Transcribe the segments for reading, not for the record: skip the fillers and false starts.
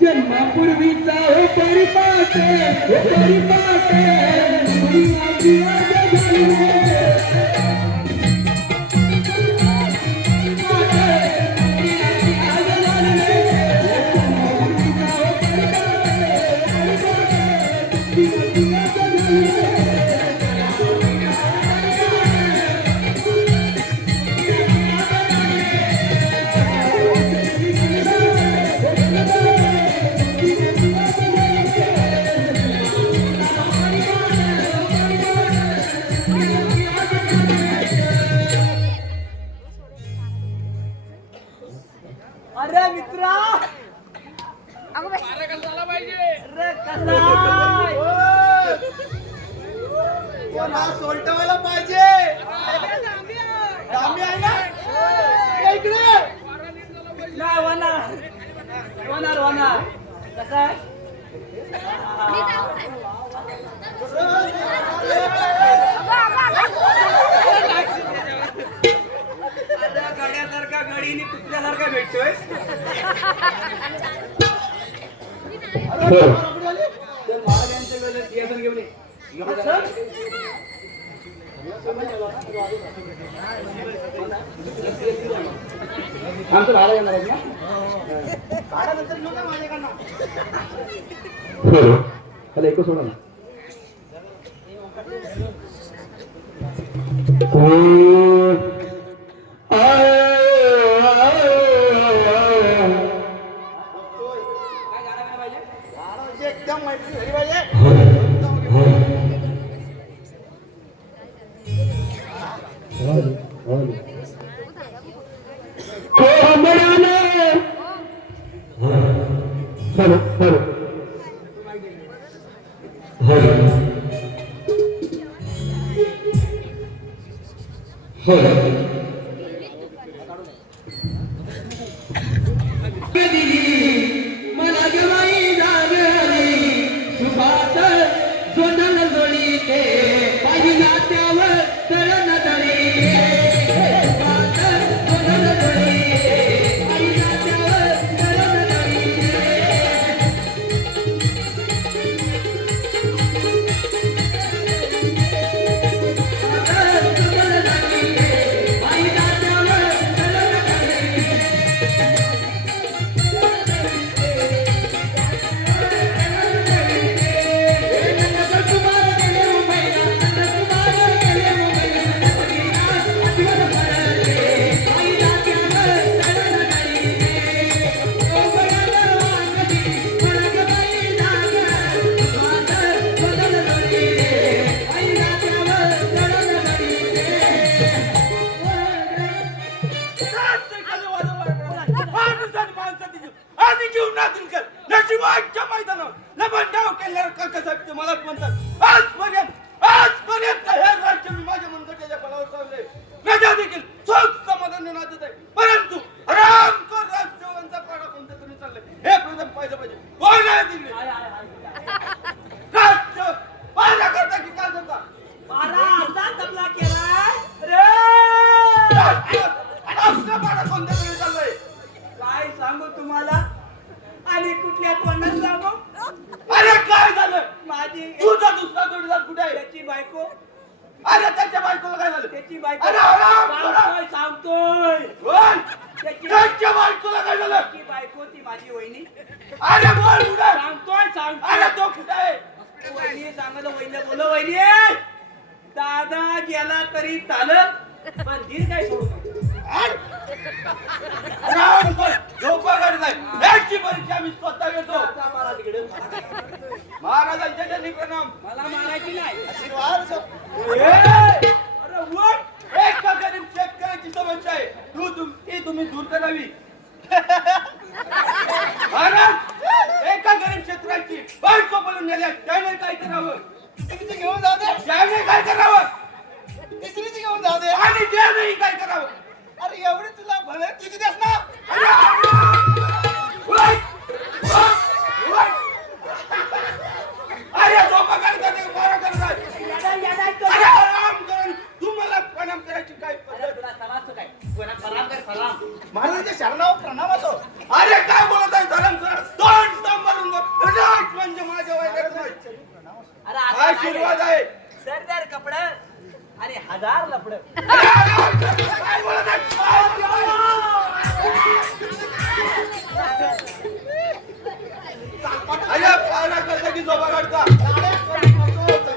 जन्मापूर्वीचा हो परिपाठ अरे मित्रा झाला पाहिजे रे कसा कोणा सोलटवायला पाहिजे दामी आहे ना इकडे नाही होणार कसा गड्यासारखा गडीने कुत्र्यासारखा भेटतोय महाराजांच्या वेळेस घेऊन आमचं भाडं येणार आहे ना भाड्यानंतर घेऊन माझ्याकडनं चला एक सोडा ना एकदम माहिती झाली पाहिजे नशिबाच्या मैदानावर लबन डाव केल्यावर काकासाहेब मलाच म्हणतात आजपर्यंत हे राज्य मी माझ्या मनगटाच्या बळावर चालले प्रजा देखील सुख समाधान मुलांना नाचत आहे, परंतु रामकर राजदेवांचा पाडा कोणत्या तरी चाललंय हे प्रथम पाहिलं पाहिजे. कोण आहे तिकडे? राज्य पाहिला करता की काय करता? पारा असा तबला केलाय रे. राज्य आपला पाडा कोणत्या तरी चाललंय. काय सांगू तुम्हाला आणि कुठल्या तोंडात सांगू? अरे काय झालं? माझी तुझा दुसरा जोडीदार कुठे आहे? त्याची बायको अरे त्याच्या बायकोला काय झालं? त्याची बायको अरे आराम करा. सांगतोय बोल. त्याची त्याच्या बायकोला काय झालं? बायको ती माझी वहिनी अरे बोल कुठे? सांगतोय अरे तो कुठे आहे? वहिनी सांगतो वहिनी बोलो वहिनी दादा गेला तरी चालत पण धीर काय सोडू नको. झोपा काढत नाही. याची परीक्षा मी स्वतः घेतो. आता मला तिकडे महाराजांच्या जनी प्रणाम. मला मारायची नाही. आशीर्वाद. अरे उठ. एका गरीब शेतकऱ्याची समस्या आहे. ती तुम्ही दूर करावी. महाराज एका गरीब शेतकऱ्याची बायको बोलून नेल्या त्याने काय करावं? घेऊन जाऊ दे. त्याने काय करावं? तिसरीची घेऊन जाऊ दे. आणि त्याने काय करावं? अरे एवढी तुला भले तुझी देस ना. अरे झोपा काढतात ते मारा करतात. अरे आराम करून तुम्हाला प्रणाम करायची काय पद्धत? महाराजांच्या शरणावर प्रणाम असो. अरे काय बोलत आहे? सलाम सलाम तोंड सांभाळून बोल. म्हणजे माझ्या वयात नाही. आशीर्वाद आहे. सरदार कपड आणि हजार लपड. काय बोलत आहे? अरे पारा करता की झोपा काढता?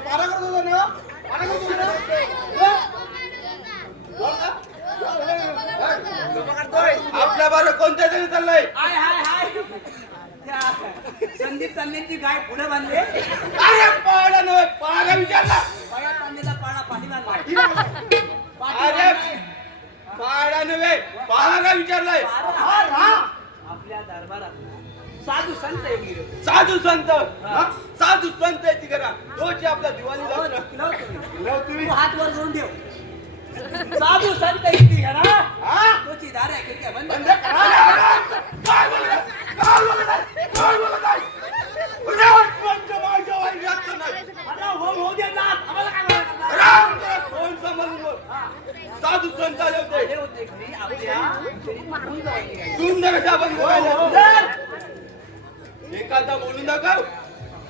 पारा करतो ना. पारा करतो ना. आपल्या बारा कोणत्या तरी चाललंय. हाय हाय हाय. त्या संदीप तांबेची गाय पुढे बांधले. अरे पाडा नव्हे पारा विचारला. पाया तांबेचा पाडा पाठी बांधला. अरे पाडा नव्हे पारा विचारलाय. आपल्या दरबारात साधू संत येऊन गेले. साधू संत हा? साधू संत आहे ती करा तोची आपल्या दिवाळी तुम्ही हात वर करून ठेव. साधू संत येते घरा हा? तोची दार आहे खिडक्या बंद बंद कर. करा. काय बोलत आहे? काय बोलत आहे? काय बोलत आहे? राजपंच माझ्या वैराग्यात नाही. आता होम होऊ दे जात. आम्हाला काय बोलायचं? राम करा, फोन सांभाळून बोल. साधू संत आले होते. हे होते घरी आपल्या घरी मागून जायचे. सुंदर असा अभंग गायला. एखादा बोलून दाखव.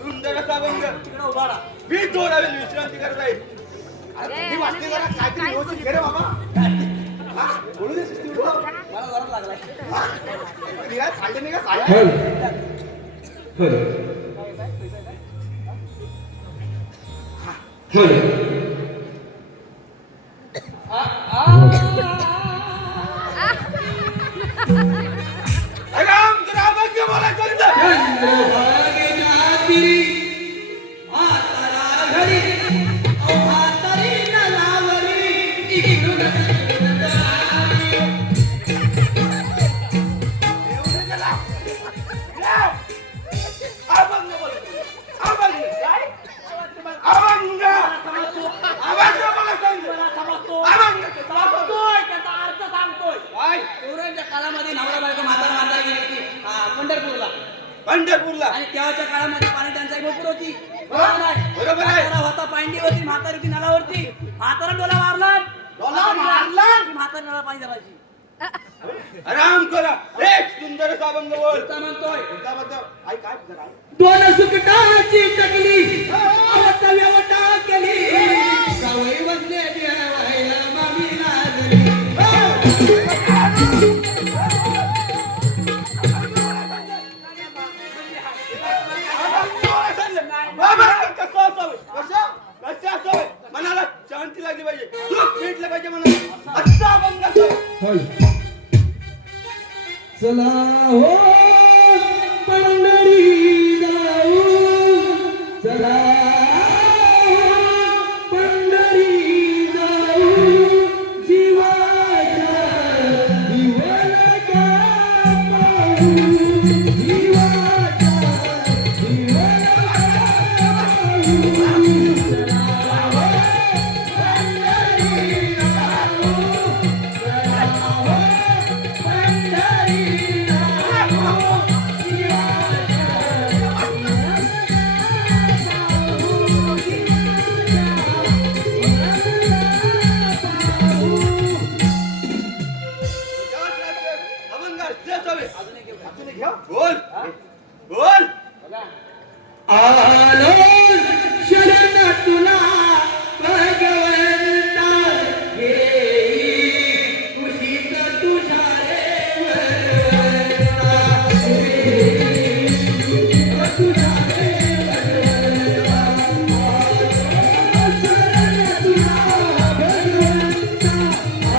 सुंदर असा अभंग. तिकडे उभा राहा. मी थोडा वेळ विश्रांती करत आहे. मी वाचते जरा काहीतरी व्यवस्थित घे रे बाबा. हा? बोलू दे शिस्तीत बोल. मला गरज लागलाय. चालले नाही का साड्या? राम करा अभंग बोलायचं होतं. अभंग बोल. अभंग काय? अभंग. अभंग बोलायचं होतं. अभंग. त्याचा अर्थ सांगतोय. काय? पूर्वीच्या काळामध्ये नवरा बायको म्हातारा मारता गेली होती पंढरपूरला. पंढरपूरला. आणि तेव्हाच्या काळामध्ये पाणी टंचाई भरपूर होती. बरोबर नाही? बरोबर आहे. म्हातारा होता पांडीवरती, म्हातारी होती नळावरती. म्हातारा डोला मारला. की म्हातारा नळा पाणी धरायची. राम करा. एक सुंदर असा अभंग बोल. आता म्हणतोय आई काय जरा. दोन सुकटाची टकली व्यवटा केली सवय बसले देवायला मामी लागली. अभंग कसं असावं? कसं असावं? मनाला शांती लागली पाहिजे. सुख भेटलं पाहिजे मनाला. असा अभंग असावा. चला हो पंढरी जाऊ. चला पंढरी जाऊ. जीवाच्या जीवनाच्या पाहू. जीवाच्या जीवनाच्या पाहू. चला हो पंढरी जाऊ. चला हो असावे. अजून एक घेऊ. बोल बोल. बघा. आलो शरण तुला भगवंता, येई कुशीत तुझ्या रे वरवंता, येई तुझ्या रे वरवंता. आलो शरण तुला भगवंता,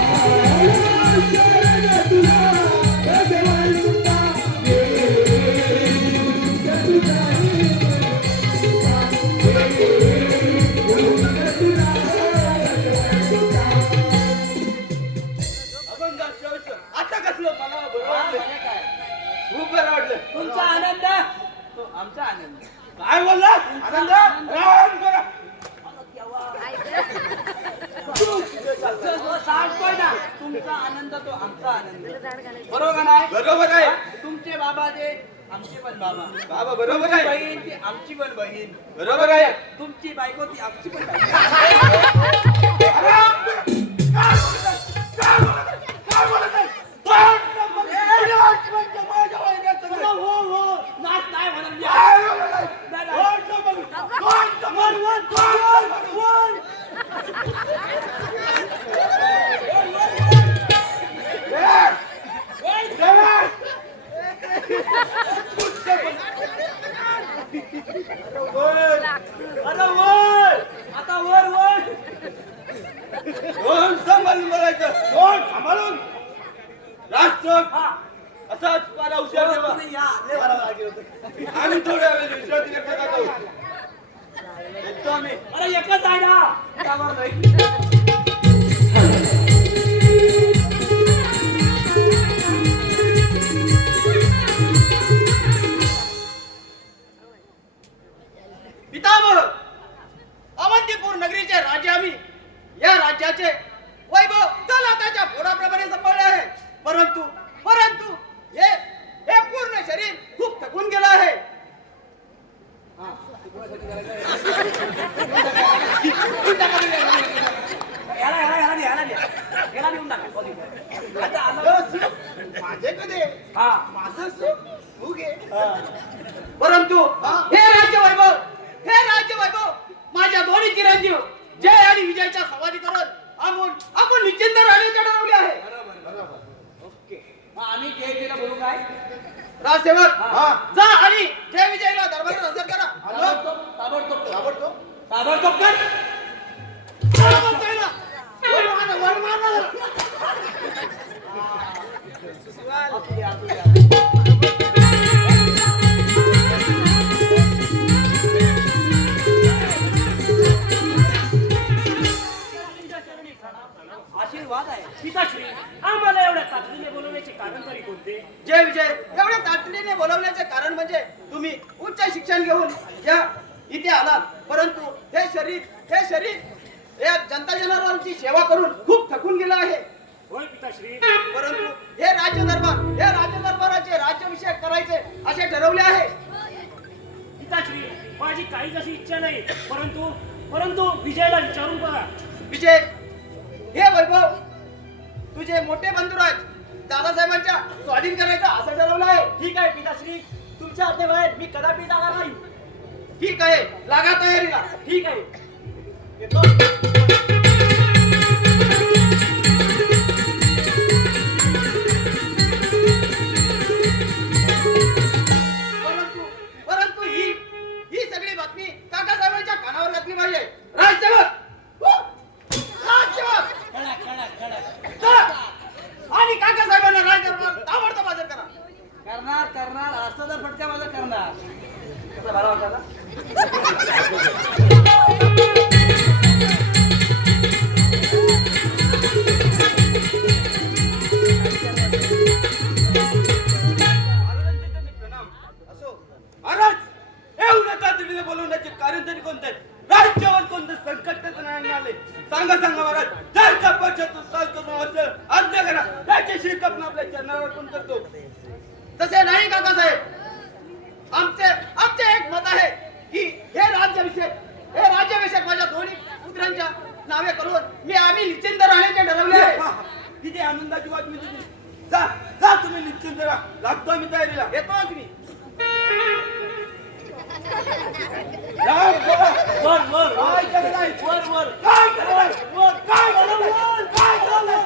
आलो शरण तुला भगवंता, येई कुशीत तुझ्या रे आता कसलं मला बरं वाटलं. म्हणजे काय? खूप बरं वाटलं. तुमचा आनंद तो आमचा आनंद. काय बोलला आनंद राम करा. जो सांगतोय ना, तुमचा आनंद तो आमचा आनंद. बरोबर नाही? बरोबर आहे तुमचे बाबा जे आमचे पण बाबा, बाबा, बरोबर तुमची आहे बहीण ती आमची पण बहीण, बरोबर आहे. तुमची बायको ती आमची पण बायको. आता वर वर दोन सांभाळून बोलायचं. दोन सांभाळून राष्ट्र असाच मला हुशार ठेवा. तुम्ही या, लय बरं लागेल होतं. आम्ही थोड्या वेळ विश्रांती करता जाऊ. येतो आम्ही. अरे एकच आहे ना, त्यावर नाही. पितामह अवंतीपूर नगरीचे राजे आम्ही. या राज्याचे वैभव तलाताच्या फोडाप्रमाणे सांभाळले आहे. परंतु परंतु हे हे पूर्ण शरीर खूप थकून गेलं आहे. याला देऊन टाका. आता आलं सुख माझे कधी हा. माझं सुख तू घे. परंतु हे राज्य वैभव माझ्या दोन्ही चिरंजीव जय आणि विजयच्या संवादी करत आपण निश्चिंत राहण्याचे ठरवले आहे. मग आम्ही जय जयला बोलू काय? राजसेवक हा. जा आणि जय विजयला दरबारात हजर करा. ताबडतोब ताबडतोब ताबडतोब कर. काय म्हणतोय ना? वर मार ना जरा. आशीर्वाद आहे. पिताश्री, आम्हाला एवढ्या तातडीने बोलवण्याचे कारण तरी कोणते? जय विजय एवढ्या तातडीने बोलवण्याचे कारण म्हणजे तुम्ही उच्च शिक्षण घेऊन या इथे आलात. परंतु हे शरीर या जनता जनावरांची सेवा करून खूप थकून गेलं आहे. होय पिताश्री, परंतु हे राज्यदरबाराचे राज्याभिषेक करायचे असे ठरवले आहे. पिताश्री, माझी काहीच अशी इच्छा नाही. परंतु विजयला विचारून बघा. विजय हे वैभव तुझे मोठे बंधू आहेत दादासाहेबांच्या स्वाधीन करायचं असं ठरवलं आहे. ठीक आहे पिताश्री, तुमच्या हातेबाहेर मी कदापि जाणार नाही. ठीक आहे, लागा तयारीला. ठीक आहे, येतो. परंतु ही सगळी बातमी काकासाहेबांच्या कानावर घातली पाहिजे. राजसेवक चला आणि काकासाहेबांना राजदरबार ताबडतोब हजर करा. करणार असं जर फटका माझा करणार. कसं बरं वाटतं ना? महाराज एवढ्या तातडीने बोलवण्याचे कारण तरी कोणते? राज्यावर कोणतं संकट नाही आले? सांगा महाराज. जर का पक्षातून चाल करून असेल आज्ञा करा. त्याच्याशी आपण आपल्या चरणावर अर्पण करतो. तसे नाही काकासाहेब. आमचे एक मत आहे की हे राज्याभिषेक माझ्या दोन्ही पुत्रांच्या नावे करून आम्ही निश्चिंत राहण्याचे ठरवले आहे. किती आनंदाची बातमी दिली. जा जा तुम्ही तुम्ही निश्चिंत राहा, लागतो आम्ही तयारीला. येतोच मी. राम बोला. वर वर काय करताय? वर वर काय करताय? वर काय करताय? काय करताय?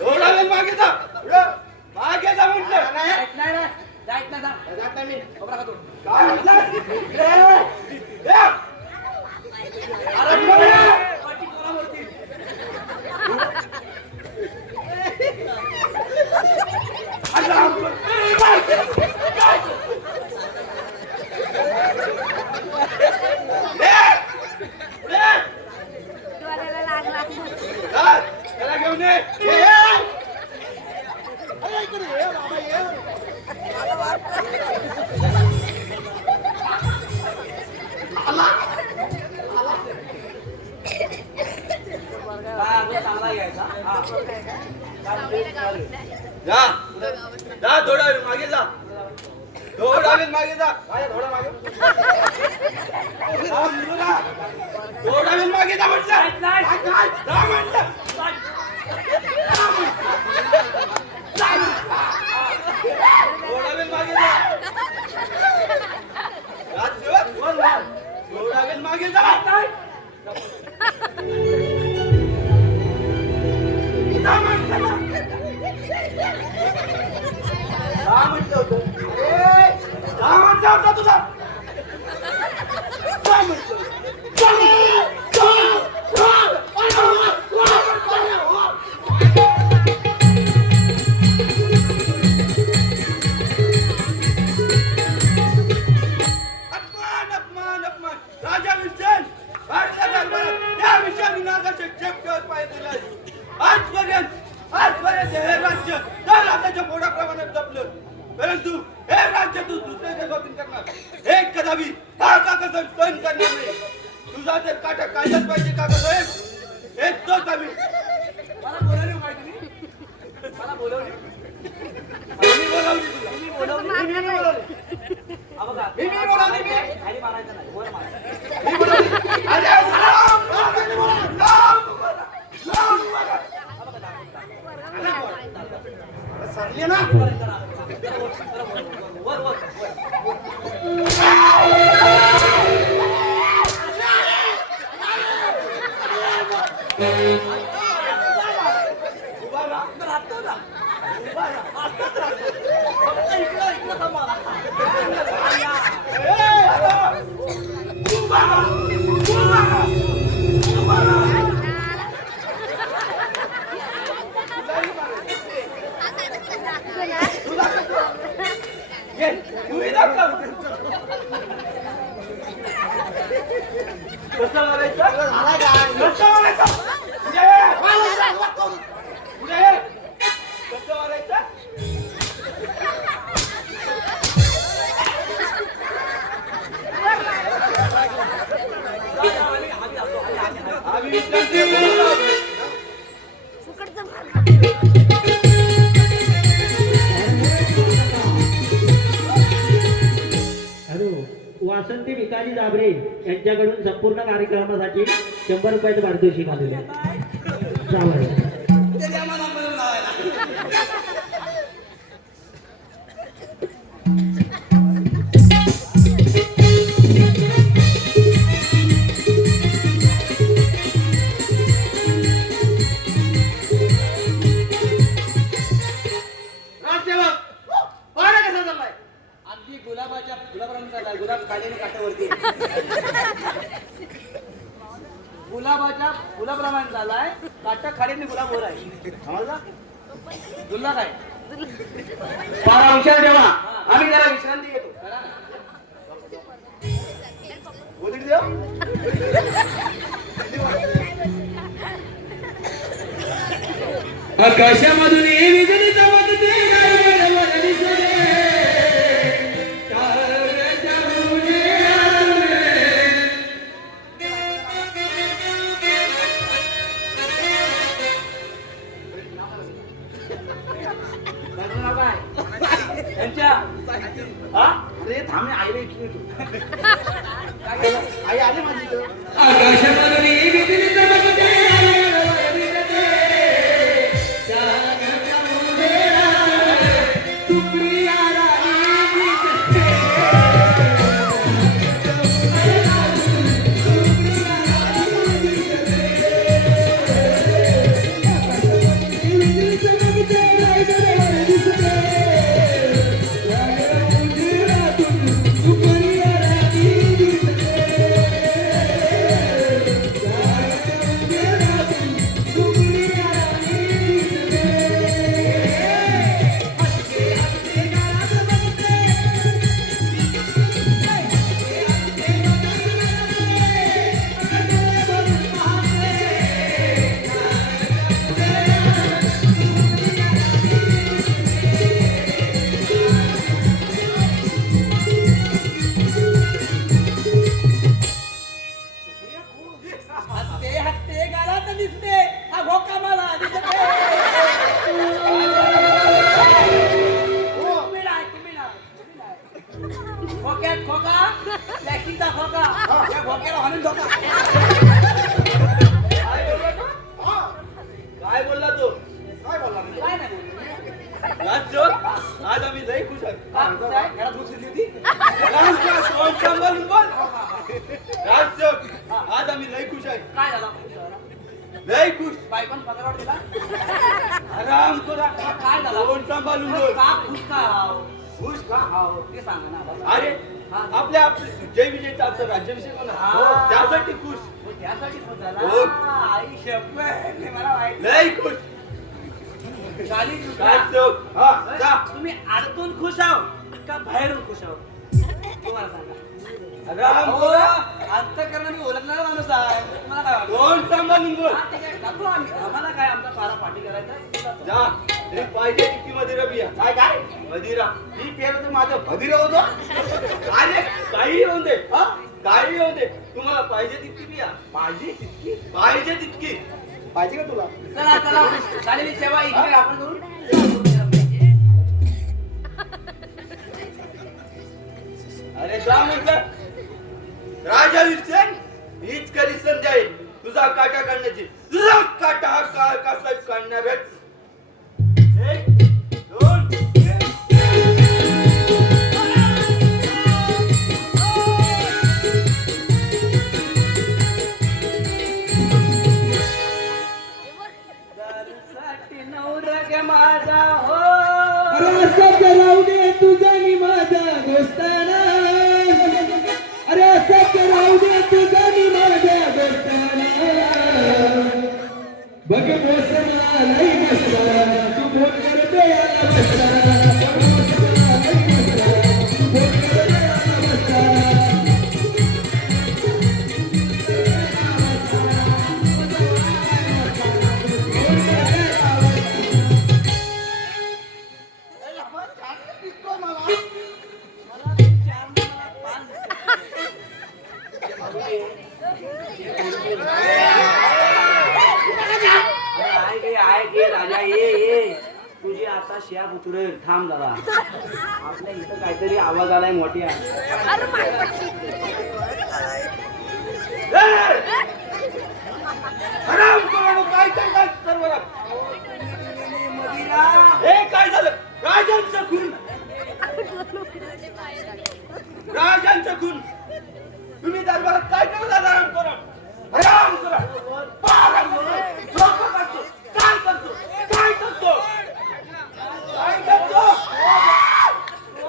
थोडा वेळ मागे जा. मागे जा म्हटलं. नाही, नाही नाही जायत नाही जा. जात नाही मी. खोबरा खातो. काय म्हटलं? पाठी कोणावरती? डोळ्याला लागला. त्याला घेऊन ये. अरे इकडे ये बाबा ये. चांगला घ्यायचा हा. जा जा, थोडा वेळ मागे जा. थोडा वेळ मागे जा. थोडा मागे. जा, मुलगा. थोडा वेळ मागे जा म्हटलं. नाही. काय? जा म्हटलं. थोडा वेळ मागे जा. जा, शिवक. थोडा वेळ मागे जा. जा म्हटलं ना. जा म्हटलं होतं. जा म्हटलं होतं तुझा. जा म्हटलं होतं. अपमान अपमान अपमान. राजा विषय भारतीय दरबारात या विषयाने नागाच्या चेपट्यावर पाय दिलाय. आजपर्यंत हे राज्य दलाताच्या पोटाप्रमाणे जपलं, परंतु हे राज्य तू दुसऱ्याच्या स्वाधीन करणार. एक कदापि हा काकासाहेब सहन करणार नाही. तुझा जर काटा कायदाच पाहिजे काकासाहेब, हे तोच आम्ही. मला बोलवली माहिती नाही. मला बोलवली. आम्ही बोलावली तुला. मी बोलवली. मी बोलवली. हा बघा. मी बोलवली मी. खाली मारायचं नाही वर मारायचं. मी बोलवली. अरे राम, राम, राम, राम, राम. सरली ना. वर वर उभा राहा. राहतो ना. असतात राहतो. फक्त इकडं इकडं थांबा. उभा राहा. उभा राहा. उभा राहा. ये, तुम्ही दाखव. कसं मारायचं? झाला काय? कसं मारायचं? पुढे ये. पुढे ये. कसं मारायचं? आम्ही विद्यार्थी बोलवतो. फुकटचं मार. हॅलो, वासंती भिकाजी जाबरे यांच्याकडून संपूर्ण कार्यक्रमासाठी 100 रुपयाचं पारितोषिक आलेलं आहे. जावं. राजसेवक, पाहणं कसा चाललाय? अगदी गुलाबाच्या फुलाप्रमाणे चाललाय. गुलाब काढलेले काठावरती. गुलाबाच्या फुलाप्रमाणे चाललाय. काटा खाडीने गुलाब वर आहे. समजला? तुला काय? फार हुशार ठेवा. आम्ही जरा विश्रांती घेतो. करा ना. गोदडी देव. आकाशामधून विजली चमकते गायवळ दिसते. ताऱ्याच्या मुळे माझं नाव काय? यांच्या हा? अरे थांबे आईला इच्छू येतो. काय केलं? आई आली माझी इथं. आकाशामधून विजली दिसते हा भोका मला दिसते. तुम्ही नाही. खोक्यात खोका प्लॅस्टिकचा खोका त्या खोक्याला हाणून धोका. काय बोलला तो? काय बोलला काय नाही बोलू. राजचोर, आज आम्ही लई खुश आहोत. का खुश आहे? घरात दूध शिजली होती राजचोर, तोंड सांभाळून बोल. राजचोर, आज आम्ही लई खुश आहे. काय झालं खुश झाला? लई खुश. बायकोन पगार दिला. आराम करा. काय झालं? तोंड सांभाळून बोल. का खुश का हाव? खुश का? हाव ते सांगा ना. अरे आपल्या जय विजयचा आजचा राज्याभिषेक होणार. हा. हो, त्यासाठी खुश. हो, त्यासाठी खुश हो. झाला. आई शपथ हे मला माहिती. लई खुश. शाली खुश का? राजचोर, हा, जा. तुम्ही आतून खुश आहो का बाहेरून खुश आहो तुम्हाला सांगा. आराम हो, करा. अंतःकरणाने ओळखणारा माणूस आहे. तुम्हाला काय वाटतं? तोंड सांभाळून बोल. हा, ठीक आहे. जातो आम्ही. आम्हाला काय आमचा पारा पाठी करायचा आहे? जातो. जा. हे पाहिजे तितकी मदिरा पिया. काय काय मदिरा. मी पेलं तर माझं भदिर होतो अरे काही येऊन दे. हा? काही येऊन दे. तुम्हाला पाहिजे तितकी पिया. माझी तितकी पाहिजे तितकी. पाहिजे का तुला चला चला झालेली सेवा इकडे आपण करू. अरे जा म्हटलं. राजा विरसेन हीच करी संधी आहे तुझा काटा काढण्याची. तुझा काटा हा काळ कसा काढणारच. एक, दोन, तीन. दारूसाठी नवरा गे माझा हो. अरे असं राहू दे तुझा नि माझा दोस्ताना. अरे असं राहू दे तुझा नि माझा दोस्ताना. बघ बोस मला लई बसला तू फोन करते याला बसला. बघ बोस मला लई बसला तू फोन करते याला बसला. आहे गे राजा ये तुझी आता शाप उतरेल. थांब जरा. आपल्या इथं काहीतरी आवाज आलाय मोठ्या. अरे माहिती. आराम करू. काय करतात सर्व? मदिरा हे काय झालं? राजांचा खून. राजांचा खून. तुम्ही दरबारात काय करतात? आराम करा. आराम करा. आराम करा. झोपा काढतो. काय करतो? काय करतो? काय करतो? तो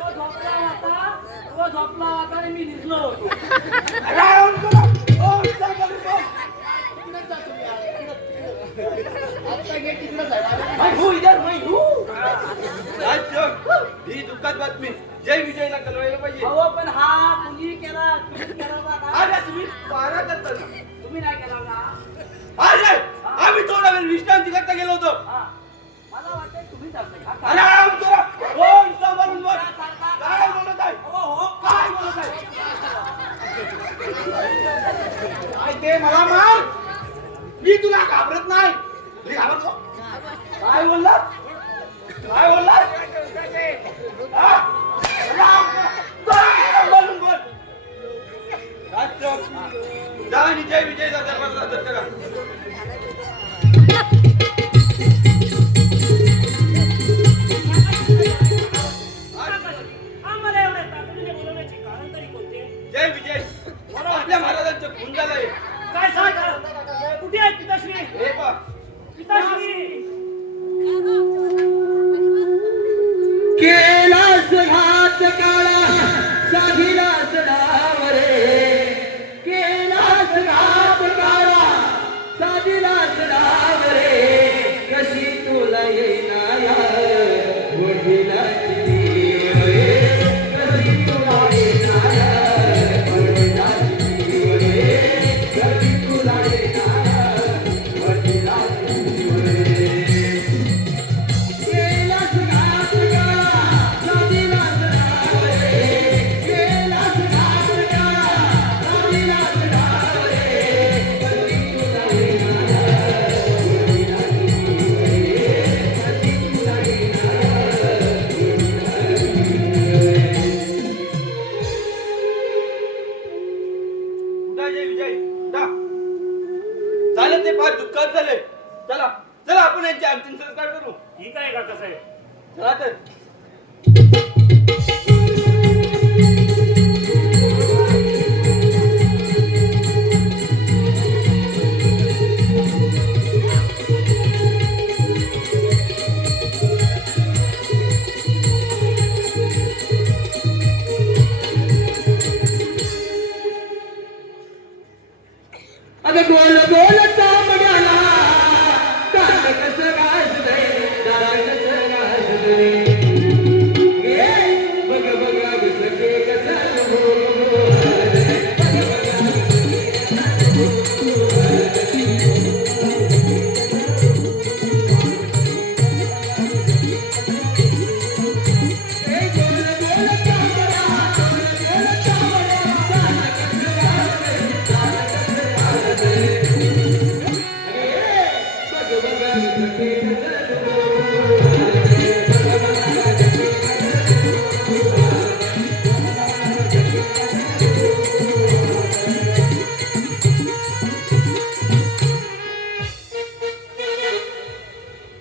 झोपला होता आणि मी दिसलो होतो. आराम करा. ओ, सांभाळून बोल. मैं हूँ इधर, मैं हूँ. राजचोर, ही दुःखद बातमी जय विजयला कळवायला पाहिजे. अहो पण हा तुम्ही केला का? अरे तुम्ही पारा करता ना. तुम्ही नाही केला का? अरे आम्ही थोडा वेळ विश्रांती करता गेलो होतो. हा. मला वाटतं तुम्ही चालताय का? आराम करा. कोण सांभाळून बोल. काय बोलत आहे? हो काय बोलत आहे? काय ते मला मार मी तुला घाबरत नाही मी घाबरतो काय बोलला? काय बोलला? हा? आराम करा. कोण सांभाळून बोल. राजचोर, जा आणि जय विजयचा दरबार सादर करा. आम्हाला एवढ्या तातडीने बोलवण्याचे कारण तरी कोणते? जय विजय. आपल्या महाराजांचं खून झालंय. काय सांगा? कुठे आहेत पिताश्री? हे पहा. पिताश्री केलास घात काळा साधिलास डाव रे. केलास घात काळा झालं ते फार दुःखात झाले. चला चला आपण यांचे अंतिम संस्कार करू. ठीक आहे काका साहेब. चला तर. अगं गोल गोल तांबड्याला दात कसं गाजलंय, दात कसं गाजलंय. बघ बघ विसके कसं गोल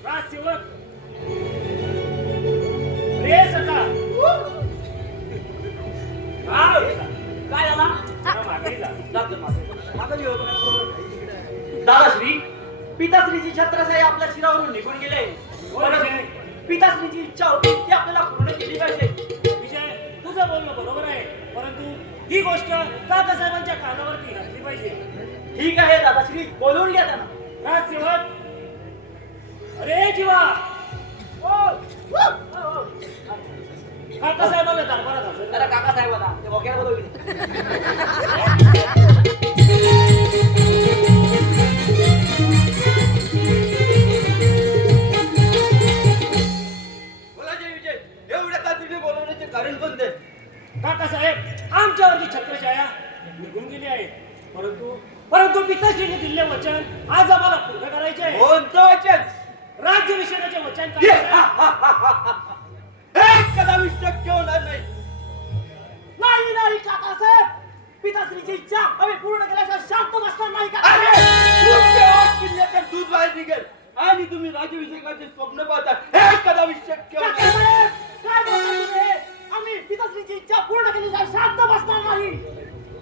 राजसेवक रे सका काय झाला मागे जा. दादाश्री पिताश्रीची छत्रसाई आपल्या शिरावरून निघून गेले. विजय. पिताश्रीची इच्छा होती ती आपल्याला पूर्ण केली पाहिजे. विजय तुझं बोलणं बरोबर आहे, परंतु ही गोष्ट काकासाहेबांच्या कानावरती घातली पाहिजे. ठीक आहे दादाश्री, बोलवून घ्या त्यांना. राजसेवक अरे जीवा काकासाहेबांना दरबारात हजर करा. काका साहेबांना ते वगैरे बोलवली. बोला जय विजय. एवढ्या तातडीने बोलवण्याचे कारण कोणते? काकासाहेब आमच्यावरची छत्रछाया निघून गेली आहे, परंतु पिताश्रीने दिले वचन आज आम्हाला पूर्ण करायचे आहे. कोणतं वचन? राज्याभिषेकाचे वचन ये. काकासाहेब. हे कदापि शक्य होणार नाही. नाही नाही काकासाहेब, पिताश्रीची इच्छा आम्ही पूर्ण केल्याशिवाय शांत बसणार नाही. अरे तुमचे ओठ किल्ले तर दूध बाहेर निघेल आणि तुम्ही राज्याभिषेकाचे स्वप्न पाहता. हे कदापि शक्य होणार नाही. काकासाहेब, काय बोलता तुम्ही? आम्ही पिताश्रीची इच्छा पूर्ण केल्याशिवाय शांत बसणार नाही.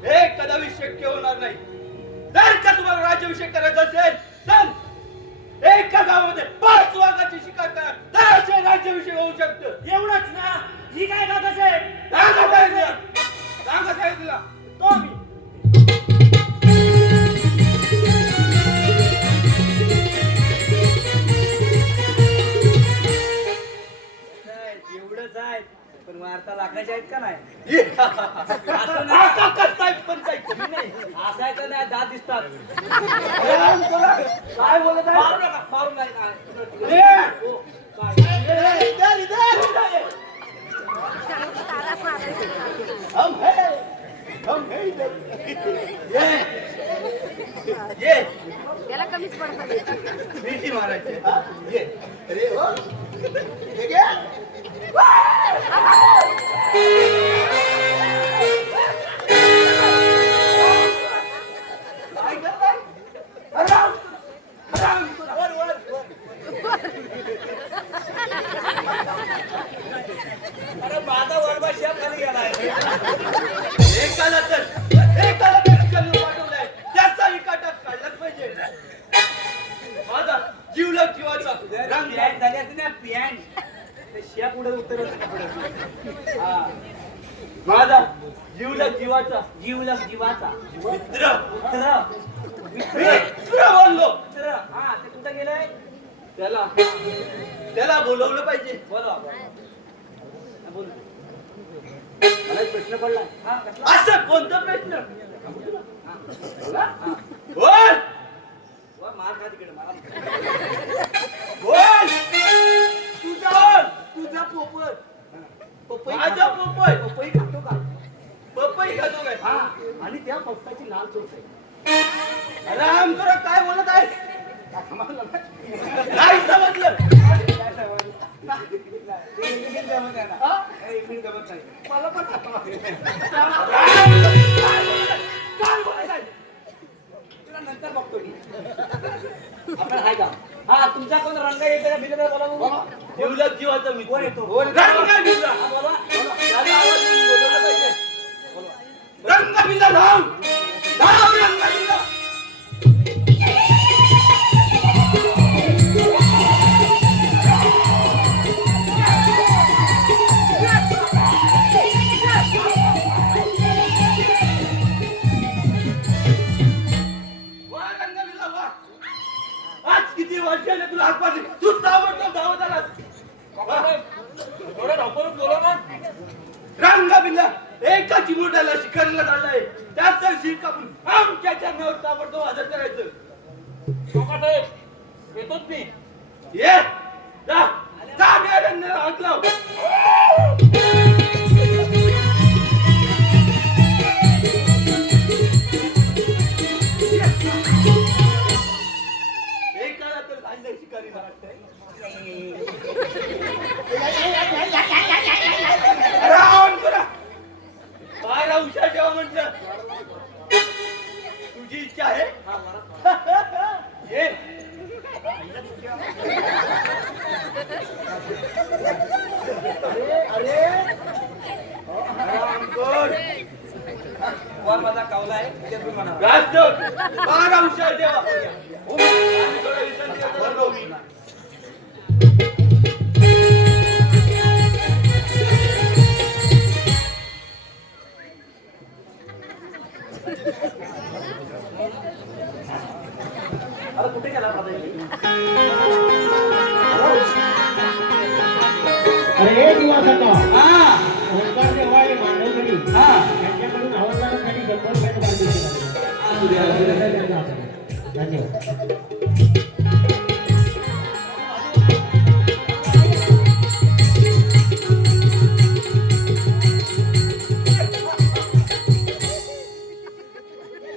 हे कदापि शक्य होणार नाही. जर का तुम्हाला राज्याभिषेक करायचा असेल तर एका गावामध्ये 5 वाघाची शिकार करा, तर राज्याभिषेक होऊ शकतं. एवढंच ना? ही काय काकासाहेब? सांगा साहेबला. सांगा साहेबला. तो आम्ही एवढंच आहे पण वार्ता लाखाच्या आहेत का नाही? आता कसं पण काही कमी नाही. असायचं नाही, दात दिसतात. काय बोलत आहे? मारू नका, मारू नाही. ए! इधर इधर तारा मारायची. हम है इधर. ये याला कमीच पडतं. मिठी मारायची. हा? ये. अरे हो. हे घे. काय करताय? आराम. आराम. वर. अरे माझा वरबा शेप खाली गेलाय. एकाला तर कल्लू पाठवलाय. त्याचा विकाटा काढलाच पाहिजे. माझा जीवलग जीवाचा रंग पॅन्ट झाली असते ना, पॅन्ट. ते शेप उडत उतरत. हा, माझा जीवलग जीवाचा जीवाचा मित्र मित्र. मित्र बोललो. मित्र. हा, ते कुठं गेलंय? त्याला बोलवलं पाहिजे. बोलवा, बोल. मला एक प्रश्न पडला. हा, कसला? असं कोणता प्रश्न? हा. बोल वा, मार खा तिकडे, मला. बोल तुझा पोपट. माझा पोपट पपई खातो का? पपई खातो काय? हा, आणि त्या पप्पाची लाल चोच आहे. राम करा. काय बोलत आहे? काय समजलं ना? नाही समजलं. काय समजलं? नाही, नाही. इंग्लिश जमत आहे ना? हे इंग्लिश जमत नाही. मला पण काय बोलत आहे? तुला नंतर बघतो. बघतो मी. आपण हाय का हा तुमचा कोण रंग येतो का बिलकुल बोला बघू. जीवलग जीवाचा मी कोण येतो? रंगबिल्ला. हा, बोला त्याचा आवाज येऊन बोलवलं पाहिजे. रंगबिल्ला धाव धाव रंगबिल्ला. वा रंगबिल्ला वा. आज किती वर्षाने तुला हात पाडली तू ताबडतोब धावत आलास. एवढं धावपळ बोलव ना. रंगबिल्ला एका चिमुरड्याला शिकारीला चाललाय त्याचं शिर कापून आमच्या चरणावर ताबडतोब हजर करायचं. साहेब येतोच मी. ये जा जा मेऱ्यांना हात लाव. एकाला तर झालंय शिकारीला राम करा बारा उशा जेव्हा म्हटलं तुझी इच्छा आहे ये राम कर. वर माझा कावला आहे ते तुम्ही म्हणा. राष्ट्र बारा उशा जेव्हा आणि थोडा विश्रांती घेतो बरं मी. अरे कुठे गेला आता अरे दिवासका ओंकार देवा हे मानवकरी यांच्याकडून आवाजासाठी 100 रुपये धन्यवाद.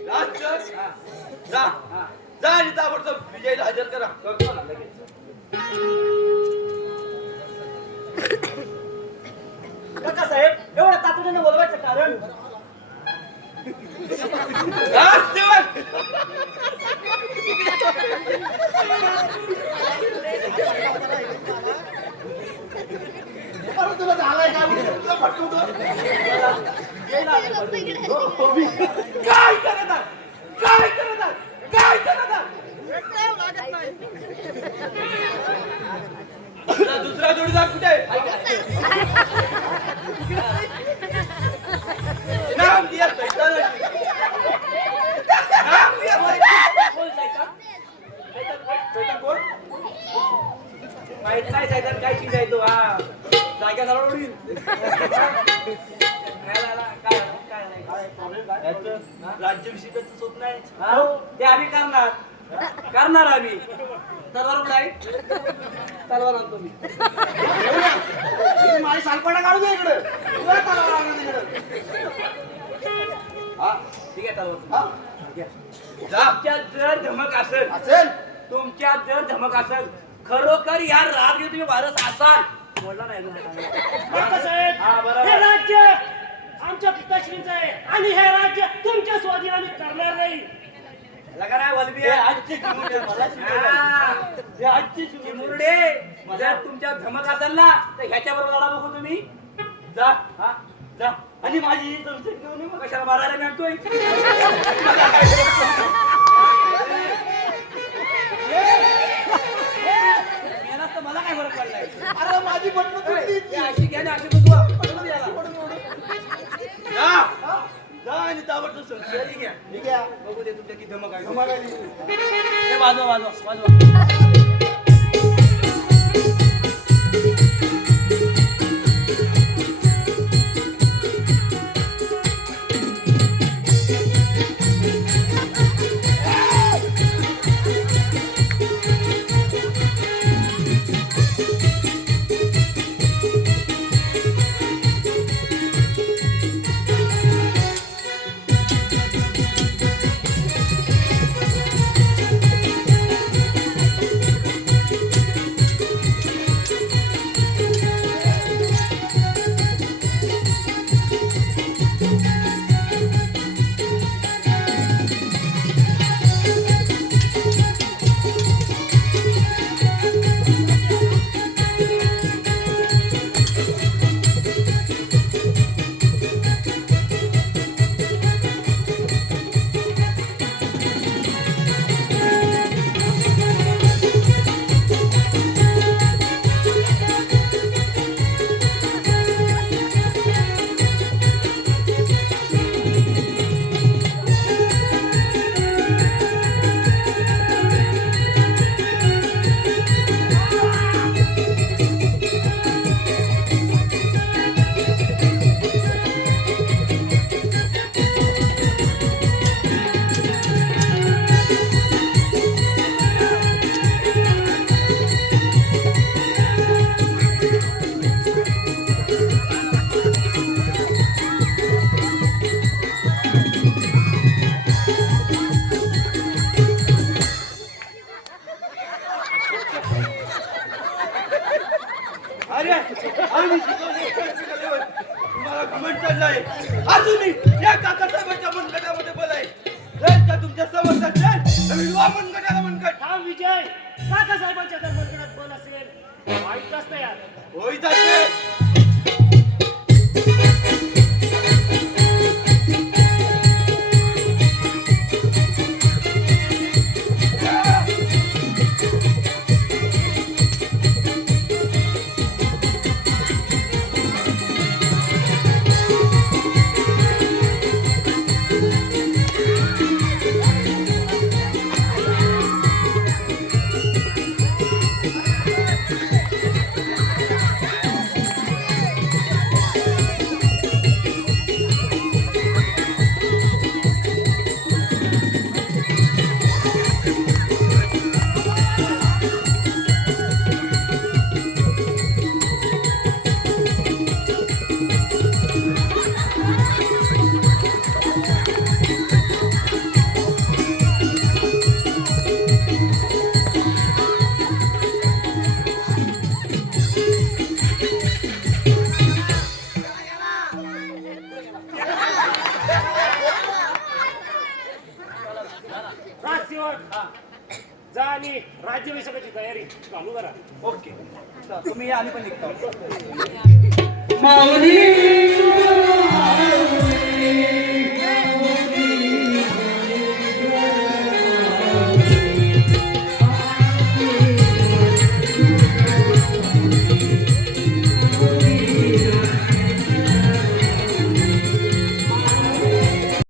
राष्ट्र जा जा आणि ताबडतोब विजयला हजर करा. करतो ना लगेच. काका साहेब एवढं तातडीने बोलवायचं कारण राष्ट्रवर अरे तुला झालाय का तुला फटकवतो. काय करत आहात? काय करत आहात? काय करत आहात? तुझा दुसरा जोडीदार कुठे आहे? नाम दिया सैतानाची. नाम दिया शैतान कोण? माहित नाही सैतान काय चीज आहे तो. हा जाग्या झाला उडीन. राज्याभिषेकाचं होत नाही. हो, ते आम्ही करणार आम्ही. तलवार उडाय तलवार आणतो मी. माझी सालपणा काढू दे इकडे. तुला तलवार आणून इकडे. हा ठीक आहे तलवार. हा? तुमच्यात जर धमक असेल तुमच्यात जर धमक असेल खरोखर या राग तुम्ही भारत असाल बोलला नाही काका साहेब हा, बरोबर. हे राज्य आमच्या पिताश्रींचं आहे आणि हे राज्य तुमच्या स्वाधीन आम्ही करणार नाही. लगा नाही वलबी हे आजची चिमुरडे मला शिकवलं. हे आजची चिमुरडे. मुरडे जर तुमच्या धमक असेल ना तर ह्याच्या बरोबर लढा बघू तुम्ही. जा हा जा आणि माझी ही संसद घेऊन ये मग. कशाला मारायला मिळतोय. मेलास तर मला काय फरक पडलाय. अरे माझी बटणं तुटली. ते अशी घ्या ना, अशी बसवा. पडून द्या याला. जा जा आणि ताबडतोब संसद. ठीक आहे. ठीक आहे. बघू दे तुमच्या किती धमक आहे. धमाल आली. हे वाजवा वाजवा वाजवा. थांब विजय, काका साहेबांच्या जर मनगडात बल असेल वाईट असतं यार. होईत असेल. राजसेवक जा आणि राज्याभिषेकाची तयारी चालू करा. ओके तुम्ही या, आम्ही पण निघतो. माऊली